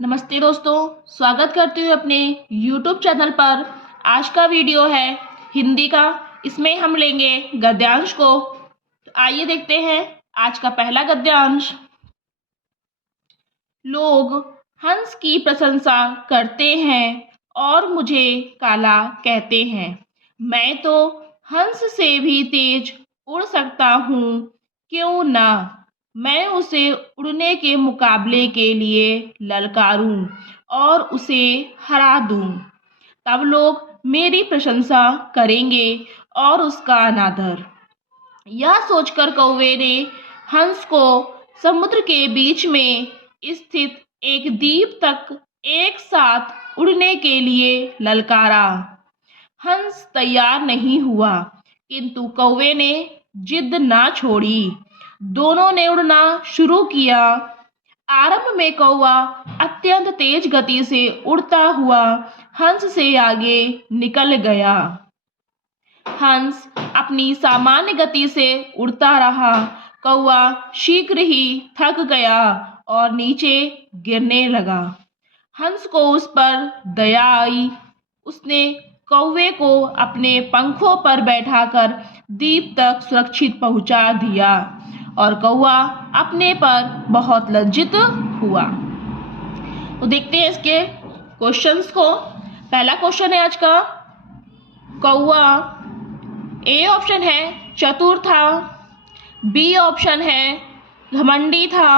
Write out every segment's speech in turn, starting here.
नमस्ते दोस्तों, स्वागत करती हूँ अपने YouTube चैनल पर। आज का वीडियो है हिंदी का। इसमें हम लेंगे गद्यांश को। तो आइए देखते हैं आज का पहला गद्यांश। लोग हंस की प्रशंसा करते हैं और मुझे काला कहते हैं। मैं तो हंस से भी तेज उड़ सकता हूँ, क्यों ना मैं उसे उड़ने के मुकाबले के लिए ललकारूं और उसे हरा दूं। तब लोग मेरी प्रशंसा करेंगे और उसका अनादर। यह सोचकर कौवे ने हंस को समुद्र के बीच में स्थित एक द्वीप तक एक साथ उड़ने के लिए ललकारा। हंस तैयार नहीं हुआ, किंतु कौवे ने जिद ना छोड़ी। दोनों ने उड़ना शुरू किया। आरंभ में कौवा अत्यंत तेज गति से उड़ता हुआ हंस से आगे निकल गया। हंस अपनी सामान्य गति से उड़ता रहा। कौवा शीघ्र ही थक गया और नीचे गिरने लगा। हंस को उस पर दया आई। उसने कौवे को अपने पंखों पर बैठाकर द्वीप तक सुरक्षित पहुंचा दिया और कौवा अपने पर बहुत लज्जित हुआ। तो देखते हैं इसके क्वेश्चंस को। पहला क्वेश्चन है आज का, कौवा ए ऑप्शन है चतुर था, बी ऑप्शन है घमंडी था,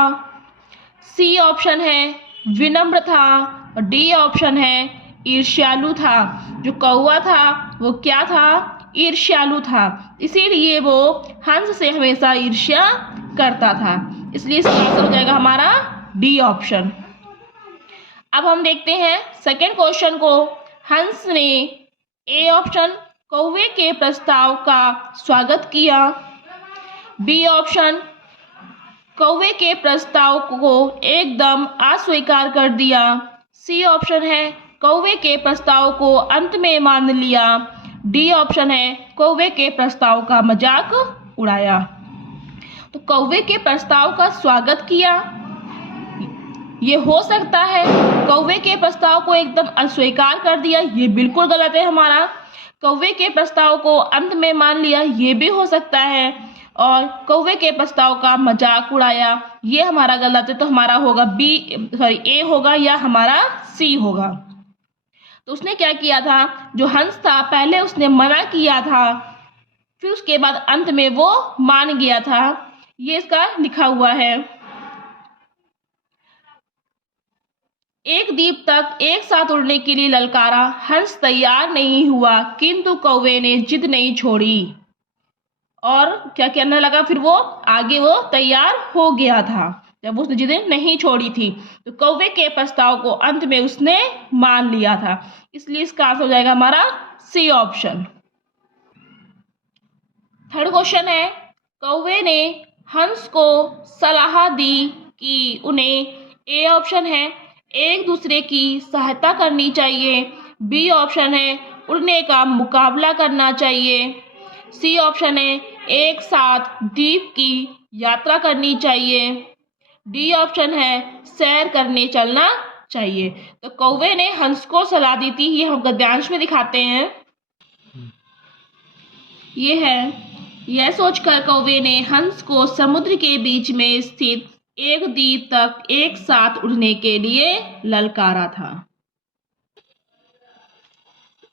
सी ऑप्शन है विनम्र था और डी ऑप्शन है ईर्ष्यालु था। जो कौवा था वो क्या था? ईर्ष्यालु था। इसीलिए वो हंस से हमेशा ईर्ष्या करता था। इसलिए इसका आंसर हो जाएगा हमारा डी ऑप्शन। अब हम देखते हैं सेकंड क्वेश्चन को। हंस ने ए ऑप्शन कौवे के प्रस्ताव का स्वागत किया, बी ऑप्शन कौवे के प्रस्ताव को एकदम अस्वीकार कर दिया, सी ऑप्शन है कौवे के प्रस्ताव को अंत में मान लिया, डी ऑप्शन है कौवे के प्रस्ताव का मजाक उड़ाया। तो कौवे के प्रस्ताव का स्वागत किया, ये हो सकता है। कौवे के प्रस्ताव को एकदम अस्वीकार कर दिया, ये बिल्कुल गलत है हमारा। कौवे के प्रस्ताव को अंत में मान लिया, ये भी हो सकता है। और कौवे के प्रस्ताव का मजाक उड़ाया, ये हमारा गलत है। तो हमारा होगा ए होगा या हमारा सी होगा। तो उसने क्या किया था, जो हंस था पहले उसने मना किया था, फिर उसके बाद अंत में वो मान गया था। ये इसका लिखा हुआ है। एक द्वीप तक एक साथ उड़ने के लिए ललकारा। हंस तैयार नहीं हुआ, किंतु कौवे ने जिद नहीं छोड़ी और क्या करने लगा, फिर वो आगे वो तैयार हो गया था जब उसने जिद नहीं छोड़ी थी। तो कौवे के प्रस्ताव को अंत में उसने मान लिया था। इसलिए इसका आंसर हो जाएगा हमारा सी ऑप्शन। थर्ड क्वेश्चन है, कौवे ने हंस को सलाह दी कि उन्हें ए ऑप्शन है एक दूसरे की सहायता करनी चाहिए, बी ऑप्शन है उड़ने का मुकाबला करना चाहिए, सी ऑप्शन है एक साथ द्वीप की यात्रा करनी चाहिए, डी ऑप्शन है सैर करने चलना चाहिए। तो कौवे ने हंस को सलाह दी थी, ये हम गद्यांश में दिखाते हैं। ये है, यह सोचकर कौवे ने हंस को समुद्र के बीच में स्थित एक द्वीप तक एक साथ उड़ने के लिए ललकारा था।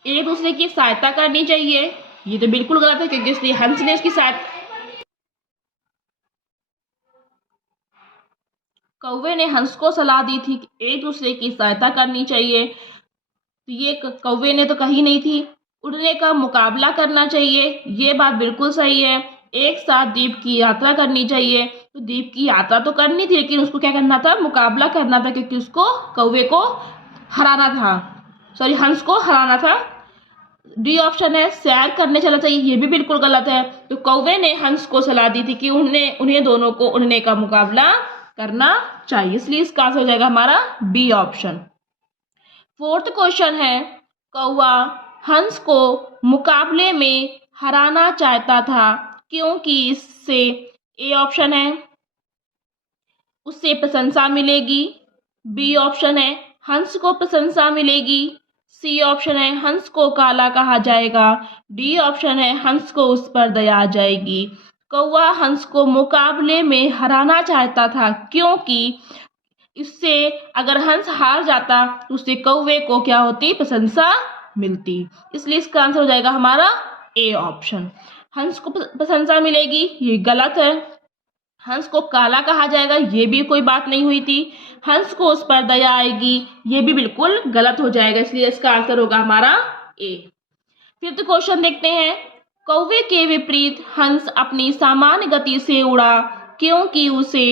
एक दूसरे की सहायता करनी चाहिए, ये तो बिल्कुल गलत है क्योंकि इसलिए हंस ने उसकी सहायता, कौवे ने हंस को सलाह दी थी कि एक दूसरे की सहायता करनी चाहिए, तो ये कौवे ने तो कही नहीं थी। उड़ने का मुकाबला करना चाहिए, ये बात बिल्कुल सही है। एक साथ द्वीप की यात्रा करनी चाहिए, तो द्वीप की यात्रा तो करनी थी लेकिन उसको क्या करना था, मुकाबला करना था, क्योंकि उसको कौवे को हराना था, सॉरी हंस को हराना था। डी ऑप्शन है सैर करने चला चाहिए, ये भी बिल्कुल गलत है। तो कौवे ने हंस को सलाह दी थी कि उन्हें दोनों को उड़ने का मुकाबला करना चाहिए। इसलिए इसका आंसर हो जाएगा हमारा बी ऑप्शन। फोर्थ क्वेश्चन है, कौवा हंस को मुकाबले में हराना चाहता था क्योंकि इससे ए ऑप्शन है उससे प्रशंसा मिलेगी, बी ऑप्शन है हंस को प्रशंसा मिलेगी। सी ऑप्शन है हंस को काला कहा जाएगा। डी ऑप्शन है हंस को उस पर दया आ जाएगी। कौवा हंस को मुकाबले में हराना चाहता था, क्योंकि इससे अगर हंस हार जाता तो उससे कौवे को क्या होती, प्रशंसा मिलती। इसलिए इसका आंसर हो जाएगा हमारा ए ऑप्शन। हंस को प्रशंसा मिलेगी, ये गलत है। हंस को काला कहा जाएगा, ये भी कोई बात नहीं हुई थी। हंस को उस पर दया आएगी, ये भी बिल्कुल गलत हो जाएगा। इसलिए इसका आंसर होगा हमारा ए। फिफ्थ क्वेश्चन देखते हैं। कौवे के विपरीत हंस अपनी सामान्य गति से उड़ा, क्योंकि उसे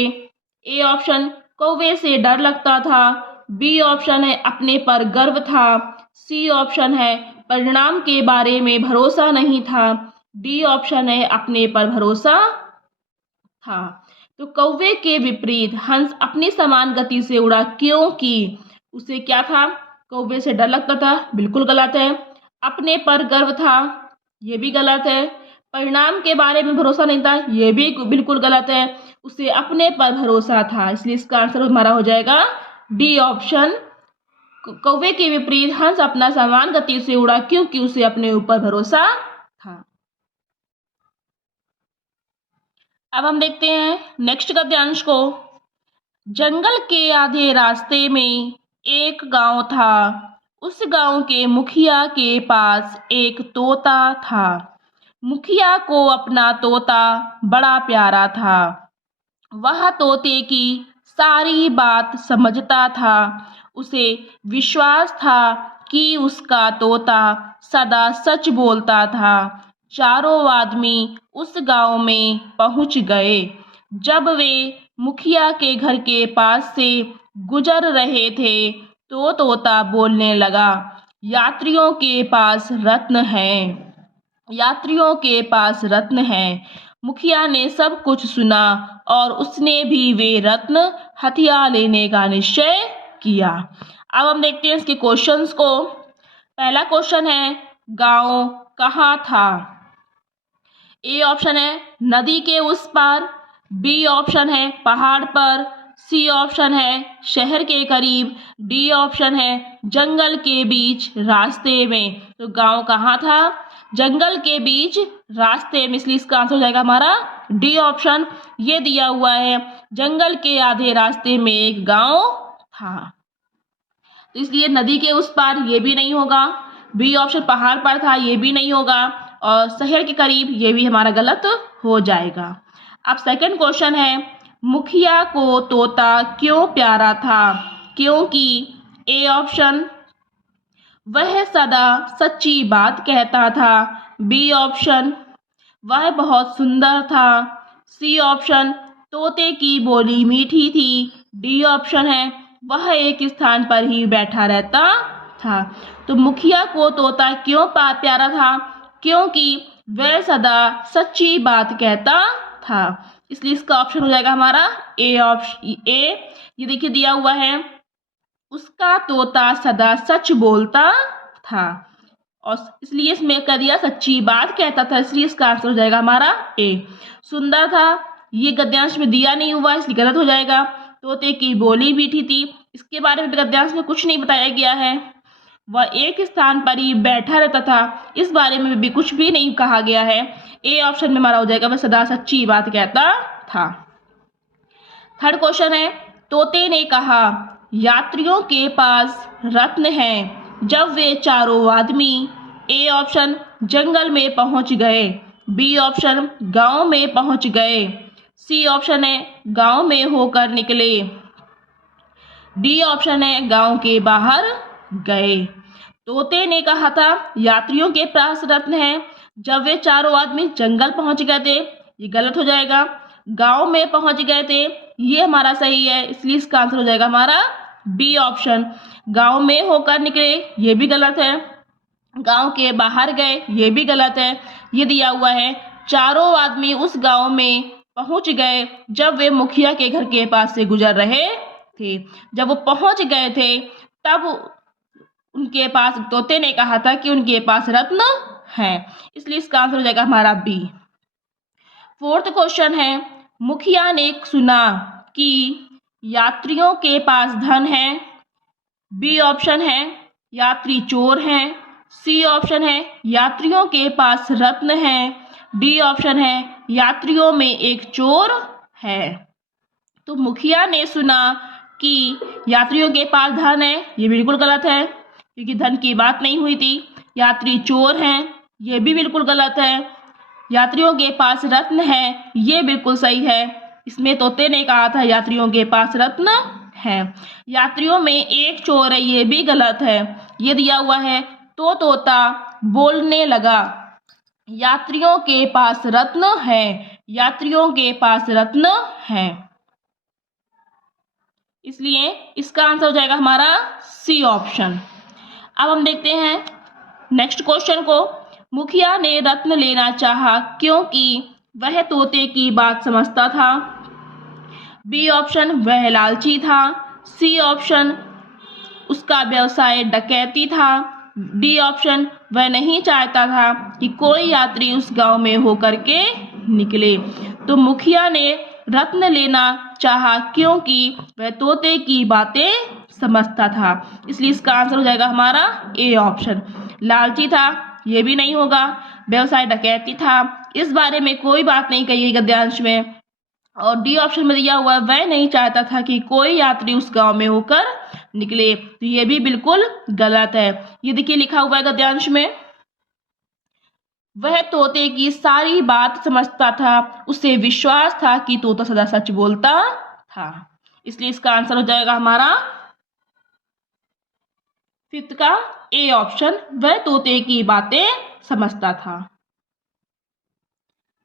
ए ऑप्शन कौवे से डर लगता था। बी ऑप्शन है अपने पर गर्व था। सी ऑप्शन है परिणाम के बारे में भरोसा नहीं था। डी ऑप्शन है अपने पर भरोसा था। तो कौवे के विपरीत हंस अपनी समान गति से उड़ा, क्योंकि उसे क्या था, कौवे से डर लगता था, बिल्कुल गलत है। अपने पर गर्व था, ये भी गलत है। परिणाम के बारे में भरोसा नहीं था, ये भी बिल्कुल गलत है। उसे अपने पर भरोसा था, इसलिए इसका आंसर हमारा हो जाएगा डी ऑप्शन। कौवे के विपरीत हंस अपना समान गति से उड़ा, क्योंकि उसे अपने ऊपर भरोसा था। अब हम देखते हैं नेक्स्ट गद्यांश को। जंगल के आधे रास्ते में एक गांव था। उस गांव के मुखिया के पास एक तोता था। मुखिया को अपना तोता बड़ा प्यारा था। वह तोते की सारी बात समझता था। उसे विश्वास था कि उसका तोता सदा सच बोलता था। चारों आदमी उस गांव में पहुंच गए। जब वे मुखिया के घर के पास से गुजर रहे थे तो तोता बोलने लगा, यात्रियों के पास रत्न है, यात्रियों के पास रत्न है। मुखिया ने सब कुछ सुना और उसने भी वे रत्न हथिया लेने का निश्चय किया। अब हम देखते हैं इसके क्वेश्चंस को। पहला क्वेश्चन है, गांव कहाँ था? ए ऑप्शन है नदी के उस पार। बी ऑप्शन है पहाड़ पर। सी ऑप्शन है शहर के करीब। डी ऑप्शन है जंगल के बीच रास्ते में। तो गांव कहाँ था? जंगल के बीच रास्ते में, इसलिए इसका आंसर हो जाएगा हमारा डी ऑप्शन। ये दिया हुआ है जंगल के आधे रास्ते में एक गांव था, तो इसलिए नदी के उस पार ये भी नहीं होगा। बी ऑप्शन पहाड़ पर था, ये भी नहीं होगा। और शहर के करीब, ये भी हमारा गलत हो जाएगा। अब सेकंड क्वेश्चन है, मुखिया को तोता क्यों प्यारा था? क्योंकि ए ऑप्शन वह सदा सच्ची बात कहता था। बी ऑप्शन वह बहुत सुंदर था। सी ऑप्शन तोते की बोली मीठी थी। डी ऑप्शन है वह एक स्थान पर ही बैठा रहता था। तो मुखिया को तोता क्यों प्यारा था? क्योंकि वह सदा सच्ची बात कहता था, इसलिए इसका ऑप्शन हो जाएगा हमारा ए ऑप्शन। ये देखिए दिया हुआ है, उसका तोता सदा सच बोलता था, और इसलिए इसमें कर दिया सच्ची बात कहता था, इसलिए इसका आंसर हो जाएगा हमारा ए। सुंदर था, ये गद्यांश में दिया नहीं हुआ, इसलिए गलत हो जाएगा। तोते की बोली मीठी थी, इसके बारे में गद्यांश में कुछ नहीं बताया गया है। वह एक स्थान पर ही बैठा रहता था, इस बारे में भी कुछ भी नहीं कहा गया है। ए ऑप्शन में हमारा हो जाएगा वह सदा सच्ची बात कहता था। थर्ड क्वेश्चन है, तोते ने कहा यात्रियों के पास रत्न है जब वे चारों आदमी ए ऑप्शन जंगल में पहुंच गए। बी ऑप्शन गांव में पहुंच गए। सी ऑप्शन है गांव में होकर निकले। डी ऑप्शन है गांव के बाहर गए। तोते ने कहा था यात्रियों के पास रत्न है जब वे चारों आदमी जंगल पहुंच गए थे, ये गलत हो जाएगा। गांव में पहुंच गए थे, ये हमारा सही है, इसलिए इसका आंसर हो जाएगा हमारा बी ऑप्शन। गांव में होकर निकले, ये भी गलत है। गांव के बाहर गए, ये भी गलत है। ये दिया हुआ है चारों आदमी उस गांव में पहुंच गए जब वे मुखिया के घर के पास से गुजर रहे थे। जब वो पहुंच गए थे तब उनके पास, तोते ने कहा था कि उनके पास रत्न है, इसलिए इसका आंसर हो जाएगा हमारा बी। फोर्थ क्वेश्चन है, मुखिया ने सुना कि यात्रियों के पास धन है, बी ऑप्शन है यात्री चोर हैं, सी ऑप्शन है यात्रियों के पास रत्न है, डी ऑप्शन है यात्रियों में एक चोर है। तो मुखिया ने सुना कि यात्रियों के पास धन है, ये बिल्कुल गलत है क्योंकि धन की बात नहीं हुई थी। यात्री चोर हैं, ये भी बिल्कुल गलत है। यात्रियों के पास रत्न है, ये बिल्कुल सही है। इसमें तोते ने कहा था यात्रियों के पास रत्न है। यात्रियों में एक चोर है, ये भी गलत है। ये दिया हुआ है तो तोता बोलने लगा, यात्रियों के पास रत्न है, यात्रियों के पास रत्न है। इसलिए इसका आंसर हो जाएगा हमारा सी ऑप्शन। अब हम देखते हैं नेक्स्ट क्वेश्चन को। मुखिया ने रत्न लेना चाहा क्योंकि वह तोते की बात समझता था, बी ऑप्शन वह लालची था, सी ऑप्शन उसका व्यवसाय डकैती था, डी ऑप्शन वह नहीं चाहता था कि कोई यात्री उस गांव में होकर के निकले। तो मुखिया ने रत्न लेना चाहा क्योंकि वह तोते की बातें समझता था, इसलिए इसका आंसर हो जाएगा हमारा ए ऑप्शन। लालची था, ये भी नहीं होगा। व्यवसाय डकैती था, इस बारे में कोई बात नहीं कही गई गद्यांश में। और डी ऑप्शन में दिया हुआ वह नहीं चाहता था कि कोई यात्री उस गांव में होकर निकले, तो ये भी बिल्कुल गलत है। ये देखिए लिखा हुआ है गद्यांश में, वह तोते की सारी बात समझता था, उसे विश्वास था कि तोता सदा सच बोलता था, इसलिए इसका आंसर हो जाएगा हमारा फिफ्थ का ए ऑप्शन, वह तोते की बातें समझता था।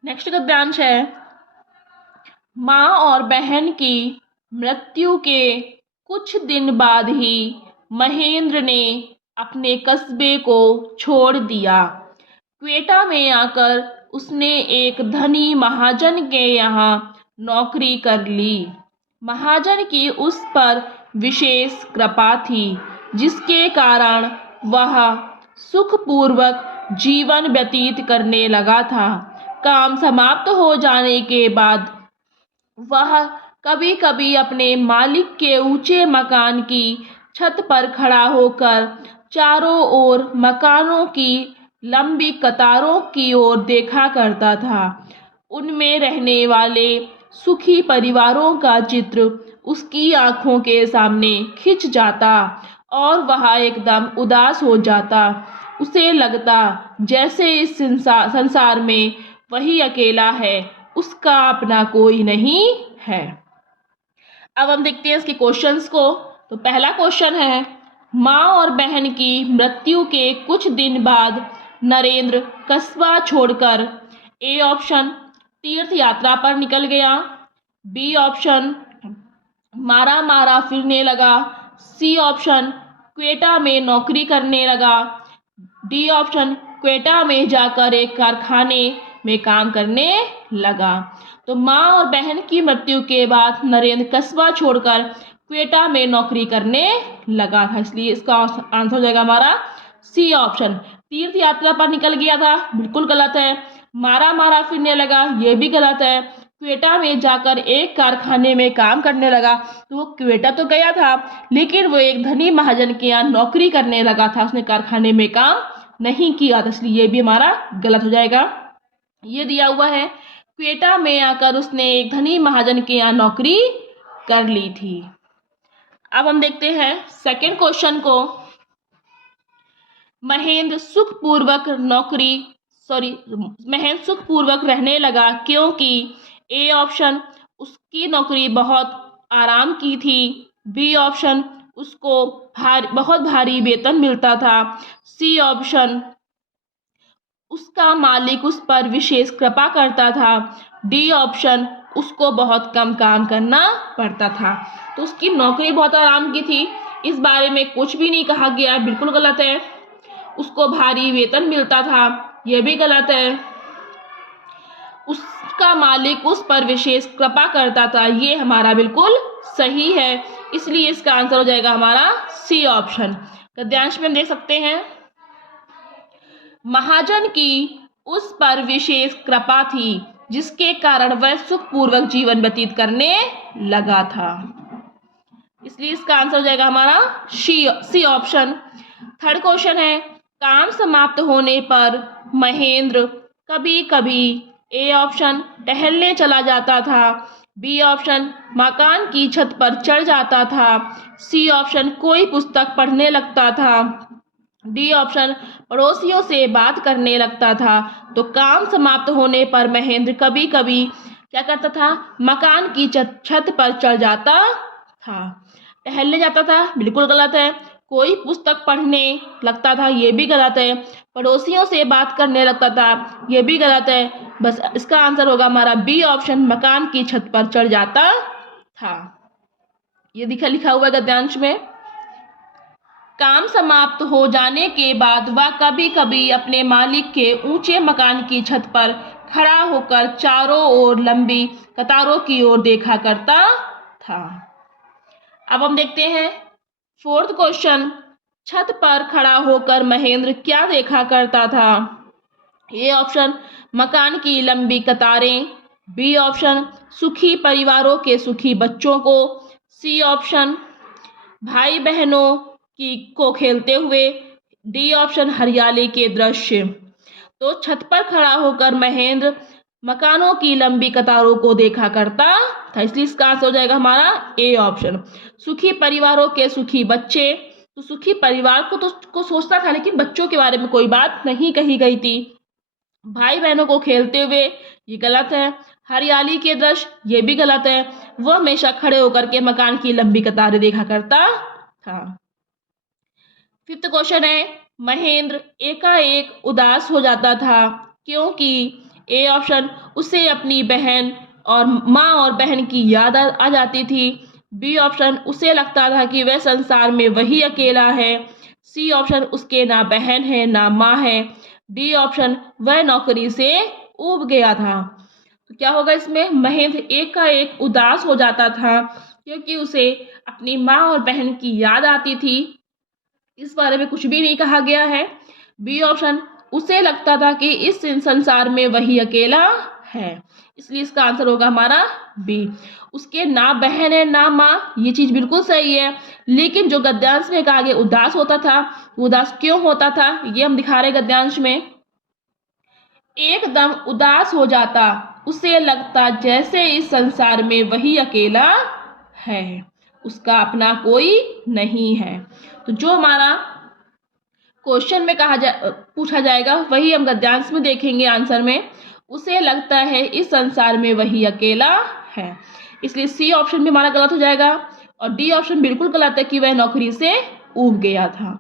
नेक्स्ट गद्यांश है, माँ और बहन की मृत्यु के कुछ दिन बाद ही महेंद्र ने अपने कस्बे को छोड़ दिया। क्वेटा में आकर उसने एक धनी महाजन के यहाँ नौकरी कर ली। महाजन की उस पर विशेष कृपा थी, जिसके कारण वह सुखपूर्वक जीवन व्यतीत करने लगा था। काम समाप्त हो जाने के बाद वह कभी कभी अपने मालिक के ऊंचे मकान की छत पर खड़ा होकर चारों ओर मकानों की लंबी कतारों की ओर देखा करता था। उनमें रहने वाले सुखी परिवारों का चित्र उसकी आंखों के सामने खिंच जाता और वह एकदम उदास हो जाता। उसे लगता जैसे इस संसार में वही अकेला है, उसका अपना कोई नहीं है। अब हम देखते हैं इसके क्वेश्चंस को। तो पहला क्वेश्चन है, माँ और बहन की मृत्यु के कुछ दिन बाद नरेंद्र कस्बा छोड़कर ए ऑप्शन तीर्थ यात्रा पर निकल गया, बी ऑप्शन मारा मारा फिरने लगा, सी ऑप्शन क्वेटा में नौकरी करने लगा, डी ऑप्शन क्वेटा में जाकर एक कारखाने में काम करने लगा। तो माँ और बहन की मृत्यु के बाद नरेंद्र कस्बा छोड़कर क्वेटा में नौकरी करने लगा था, इसलिए इसका आंसर हो जाएगा हमारा सी ऑप्शन। तीर्थ यात्रा पर निकल गया था, बिल्कुल गलत है। मारा मारा फिरने लगा, ये भी गलत है। क्वेटा में जाकर एक कारखाने में काम करने लगा, तो वो क्वेटा तो गया था लेकिन वो एक धनी महाजन के यहाँ नौकरी करने लगा था, उसने कारखाने में काम नहीं किया था, इसलिए ये भी हमारा गलत हो जाएगा। ये दिया हुआ है क्वेटा में आकर उसने एक धनी महाजन के यहाँ नौकरी कर ली थी। अब हम देखते हैं सेकंड क्वेश्चन को। महेंद्र सुखपूर्वक रहने लगा क्योंकि ए ऑप्शन उसकी नौकरी बहुत आराम की थी, बी ऑप्शन उसको बहुत भारी वेतन मिलता था, सी ऑप्शन उसका मालिक उस पर विशेष कृपा करता था, डी ऑप्शन उसको बहुत कम काम करना पड़ता था। तो उसकी नौकरी बहुत आराम की थी, इस बारे में कुछ भी नहीं कहा गया, बिल्कुल गलत है। उसको भारी वेतन मिलता था, यह भी गलत है। उसका मालिक उस पर विशेष कृपा करता था, ये हमारा बिल्कुल सही है, इसलिए इसका आंसर हो जाएगा हमारा सी ऑप्शन। गद्यांश में हम देख सकते हैं, महाजन की उस पर विशेष कृपा थी, जिसके कारण वह सुखपूर्वक जीवन व्यतीत करने लगा था। इसलिए इसका आंसर हो जाएगा हमारा सी ऑप्शन। थर्ड क्वेश्चन है, काम समाप्त होने पर महेंद्र कभी कभी ए ऑप्शन टहलने चला जाता था, बी ऑप्शन मकान की छत पर चढ़ जाता था, सी ऑप्शन कोई पुस्तक पढ़ने लगता था, डी ऑप्शन पड़ोसियों से बात करने लगता था। तो काम समाप्त होने पर महेंद्र कभी कभी क्या करता था, मकान की छत पर चढ़ जाता था। टहलने जाता था, बिल्कुल गलत है। कोई पुस्तक पढ़ने लगता था, ये भी गलत है। पड़ोसियों से बात करने लगता था, ये भी गलत है। बस इसका आंसर होगा हमारा बी ऑप्शन, मकान की छत पर चढ़ जाता था। ये लिखा हुआ है गद्यांश में। काम समाप्त हो जाने के बाद वह कभी कभी अपने मालिक के ऊंचे मकान की छत पर खड़ा होकर चारों ओर लंबी कतारों की ओर देखा करता था। अब हम देखते हैं फोर्थ क्वेश्चन, छत पर खड़ा होकर महेंद्र क्या देखा करता था। ए ऑप्शन मकान की लंबी कतारें, बी ऑप्शन सुखी परिवारों के सुखी बच्चों को, सी ऑप्शन भाई बहनों की को खेलते हुए, डी ऑप्शन हरियाली के दृश्य। तो छत पर खड़ा होकर महेंद्र मकानों की लंबी कतारों को देखा करता था, इसलिए इसका आंसर हो जाएगा हमारा ए ऑप्शन, सुखी परिवारों के सुखी बच्चे। तो सुखी परिवार को सोचता था, लेकिन बच्चों के बारे में कोई बात नहीं कही गई थी। भाई बहनों को खेलते हुए, ये गलत है। हरियाली के दृश्य, ये भी गलत है। वह हमेशा खड़े होकर के मकान की लंबी कतारें देखा करता था। फिफ्थ क्वेश्चन है, महेंद्र एकाएक उदास हो जाता था क्योंकि ए ऑप्शन उसे अपनी बहन और माँ और बहन की याद आ जाती थी, बी ऑप्शन उसे लगता था कि वह संसार में वही अकेला है, सी ऑप्शन उसके ना बहन है ना माँ है, डी ऑप्शन वह नौकरी से ऊब गया था। तो क्या होगा इसमें, महेंद्र एकाएक उदास हो जाता था क्योंकि उसे अपनी माँ और बहन की याद आती थी। इस बारे में कुछ भी नहीं कहा गया है। बी ऑप्शन उसे लगता था कि इस संसार में वही अकेला है, इसलिए इसका आंसर होगा हमारा बी, उसके ना बहन है ना माँ। ये चीज बिल्कुल सही है, लेकिन जो गद्यांश में कहा गया उदास होता था, उदास क्यों होता था ये हम दिखा रहे गद्यांश में। एकदम उदास हो जाता, उसे लगता जैसे इस संसार में वही अकेला है, उसका अपना कोई नहीं है। तो जो हमारा क्वेश्चन में पूछा जाएगा वही हम गद्यांश में देखेंगे आंसर में। उसे लगता है इस संसार में वही अकेला है, इसलिए सी ऑप्शन भी हमारा गलत हो जाएगा और डी ऑप्शन बिल्कुल गलत है कि वह नौकरी से ऊब गया था।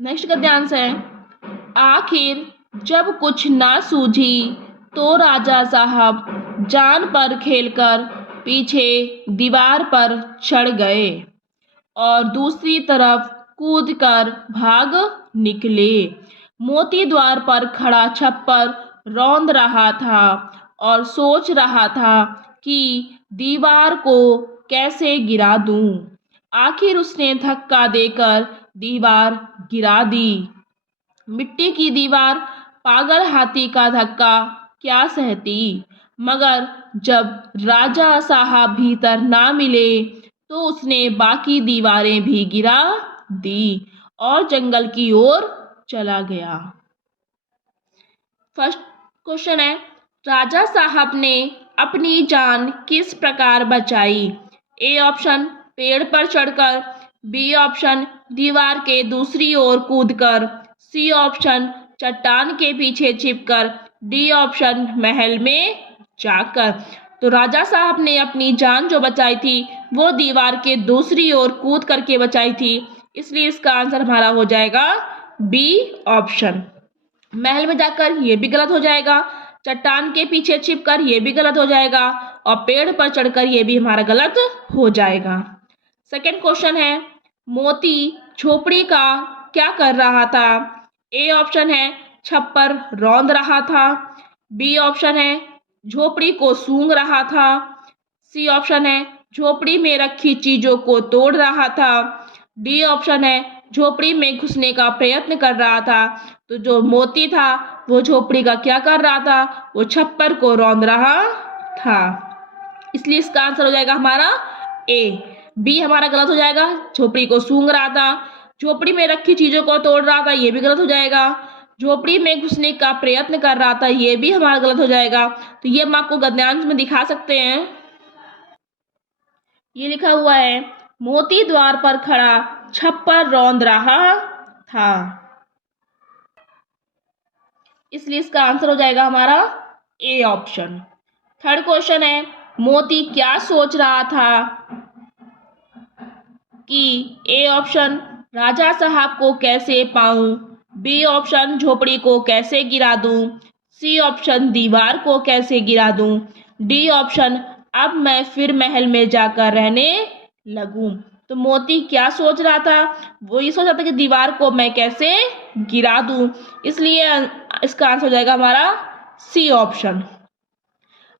नेक्स्ट गद्यांश है, आखिर जब कुछ ना सूझी तो राजा साहब जान पर खेलकर पीछे दीवार पर चढ़ गए और दूसरी तरफ कूदकर भाग निकले। मोती द्वार पर खड़ा छप्पर रौंद रहा था और सोच रहा था कि दीवार को कैसे गिरा दूं। आखिर उसने धक्का देकर दीवार गिरा दी। मिट्टी की दीवार पागल हाथी का धक्का क्या सहती, मगर जब राजा साहब भीतर ना मिले तो उसने बाकी दीवारें भी गिरा दी और जंगल की ओर चला गया। फर्स्ट क्वेश्चन है, राजा साहब ने अपनी जान किस प्रकार बचाई। ए ऑप्शन पेड़ पर चढ़कर, बी ऑप्शन दीवार के दूसरी ओर कूदकर, सी ऑप्शन चट्टान के पीछे छिपकर, डी ऑप्शन महल में जाकर। तो राजा साहब ने अपनी जान जो बचाई थी वो दीवार के दूसरी ओर कूद करके बचाई थी, इसलिए इसका आंसर हमारा हो जाएगा बी ऑप्शन। महल में जाकर ये भी गलत हो जाएगा, चट्टान के पीछे छिपकर ये भी गलत हो जाएगा और पेड़ पर चढ़कर ये भी हमारा गलत हो जाएगा। सेकंड क्वेश्चन है, मोती झोपड़ी का क्या कर रहा था। ए ऑप्शन है छप्पर रौंद रहा था, बी ऑप्शन है झोपड़ी को सूंघ रहा था, सी ऑप्शन है झोपड़ी में रखी चीजों को तोड़ रहा था, डी ऑप्शन है झोपड़ी में घुसने का प्रयत्न कर रहा था। तो जो मोती था वो झोपड़ी का क्या कर रहा था, वो छप्पर को रौंद रहा था। इसलिए इसका आंसर हो जाएगा हमारा ए। बी हमारा गलत हो जाएगा। झोपड़ी को सूंघ रहा था, झोपड़ी में रखी चीजों को तोड़ रहा था, ये भी गलत हो जाएगा। झोपड़ी में घुसने का प्रयत्न कर रहा था, ये भी हमारा गलत हो जाएगा। तो ये हम आपको गद्यांश में दिखा सकते हैं। ये लिखा हुआ है, मोती द्वार पर खड़ा छप्पर रौंद रहा था। इसलिए इसका आंसर हो जाएगा हमारा ए ऑप्शन। थर्ड क्वेश्चन है, मोती क्या सोच रहा था कि ए ऑप्शन राजा साहब को कैसे पाऊं, बी ऑप्शन झोपड़ी को कैसे गिरा दूं, सी ऑप्शन दीवार को कैसे गिरा दूं, डी ऑप्शन अब मैं फिर महल में जाकर रहने लगूं। तो मोती क्या सोच रहा था, वो ये सोच रहा था कि दीवार को मैं कैसे गिरा दूं। इसलिए इसका आंसर हो जाएगा हमारा सी ऑप्शन।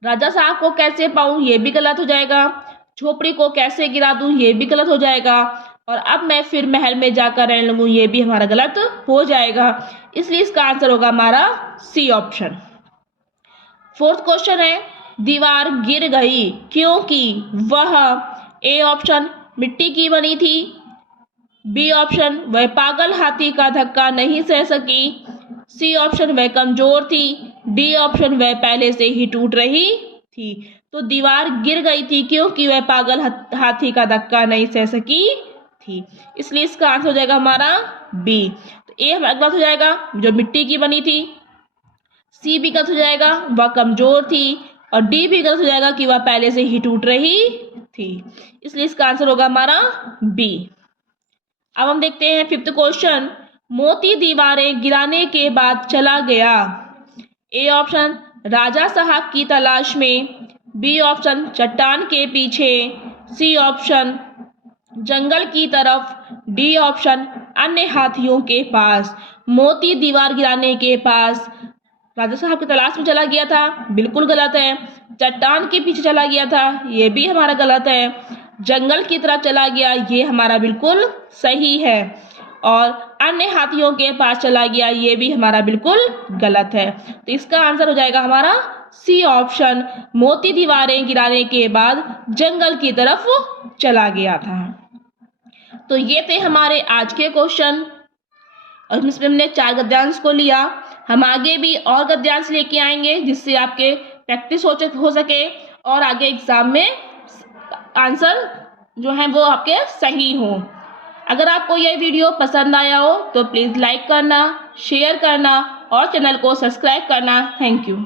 राजा साहब को कैसे पाऊं, ये भी गलत हो जाएगा। झोपड़ी को कैसे गिरा दूं, ये भी गलत हो जाएगा। और अब मैं फिर महल में जाकर रहने लगूं, ये भी हमारा गलत हो जाएगा। इसलिए इसका आंसर होगा हमारा सी ऑप्शन। फोर्थ क्वेश्चन है, दीवार गिर गई क्योंकि वह ए ऑप्शन मिट्टी की बनी थी, बी ऑप्शन वह पागल हाथी का धक्का नहीं सह सकी, सी ऑप्शन वह कमजोर थी, डी ऑप्शन वह पहले से ही टूट रही थी। तो दीवार गिर गई थी क्योंकि वह पागल हाथी का धक्का नहीं सह सकी थी। इसलिए इसका आंसर हो जाएगा हमारा बी। तो ए हमारा गलत हो जाएगा, जो मिट्टी की बनी थी। सी भी गलत हो जाएगा, वह कमजोर थी। और डी भी गलत हो जाएगा कि वह पहले से ही टूट रही थी। इसलिए इसका आंसर होगा हमारा बी। अब हम देखते हैं फिफ्थ क्वेश्चन, मोती दीवारें गिराने के बाद चला गया। ए ऑप्शन राजा साहब की तलाश में, बी ऑप्शन चट्टान के पीछे, सी ऑप्शन जंगल की तरफ, डी ऑप्शन अन्य हाथियों के पास। मोती दीवार गिराने के पास राजा साहब की तलाश में चला गया था, बिल्कुल गलत है। चट्टान के पीछे चला गया था, ये भी हमारा गलत है। जंगल की तरफ चला गया, ये हमारा बिल्कुल सही है। और अन्य हाथियों के पास चला गया, ये भी हमारा बिल्कुल गलत है। तो इसका आंसर हो जाएगा हमारा सी ऑप्शन, मोती दीवारें गिराने के बाद जंगल की तरफ चला गया था। तो ये थे हमारे आज के क्वेश्चन और इसमें हमने 4 गद्यांश को लिया। हम आगे भी और गद्यांश लेके आएंगे जिससे आपके प्रैक्टिस हो सके और आगे एग्जाम में आंसर जो है वो आपके सही हो। अगर आपको यह वीडियो पसंद आया हो तो प्लीज़ लाइक करना, शेयर करना और चैनल को सब्सक्राइब करना। Thank you.